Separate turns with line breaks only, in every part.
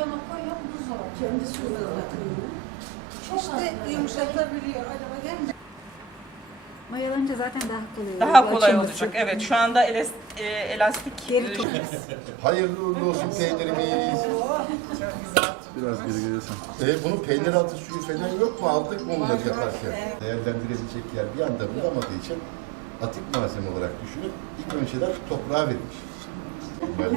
suyunu koyuyor, buz oluyor.
Kendi suyunu
Çok
İşte
az.
yumuşatabiliyor. Acaba değil mi?
Mayalanınca zaten daha kolay oluyor.
Daha kolay
Açılması.
olacak. Evet şu anda elas- e, elastik
Geri tut-
Hayırlı uğurlu olsun peynirimiz.
Biraz geri gelirsen.
E, bunun peynir altı suyu falan yok mu? Aldık mı onları yaparken? Değerlendirebilecek yer bir anda bulamadığı için atık malzeme olarak düşünüp ilk önceler toprağa verilmiş. Ben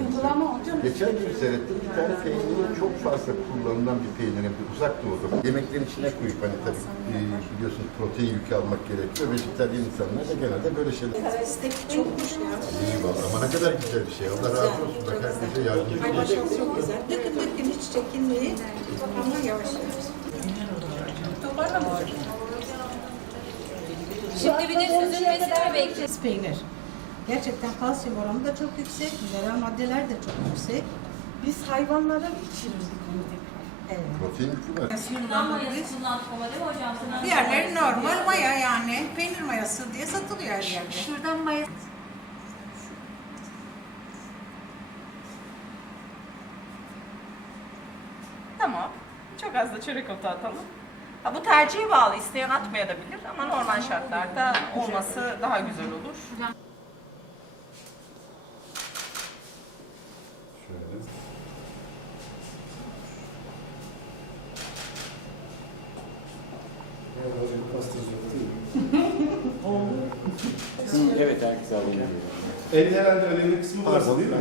geçen gün seyrettim bir tane peynirin çok fazla kullanılan bir peynirin bir uzak doğuda. Yemeklerin içine koyup hani tabii e, biliyorsunuz protein yükü almak gerekiyor. Vejetaryen insanlar da genelde böyle şeyler.
İstek çokmuş ya.
İyi vallahi ama ne kadar güzel bir şey. Allah razı olsun. Bak herkese yardımcı
Ay
olun.
çok çok güzel. Dökün dökün hiç çekinmeyin. Ama yavaş yavaş. Toparlamayacak.
Şimdi bir de süzülmesini bekleyeceğiz.
peynir. Gerçekten kalsiyum oranı da çok yüksek, mineral maddeler de çok yüksek.
Biz hayvanlara içirirdik onu tekrar.
Evet.
Protein yükü var.
Bundan mayası kullandık ama değil mi hocam?
Diğerleri normal maya yani peynir mayası diye satılıyor her yerde.
Şuradan maya
Tamam. Çok az da çörek otu atalım. Ha, bu tercihe bağlı. İsteyen atmayabilir ama normal şartlarda olması daha güzel olur.
Evet herkes alıyor.
El herhalde önemli kısmı varsa değil mi?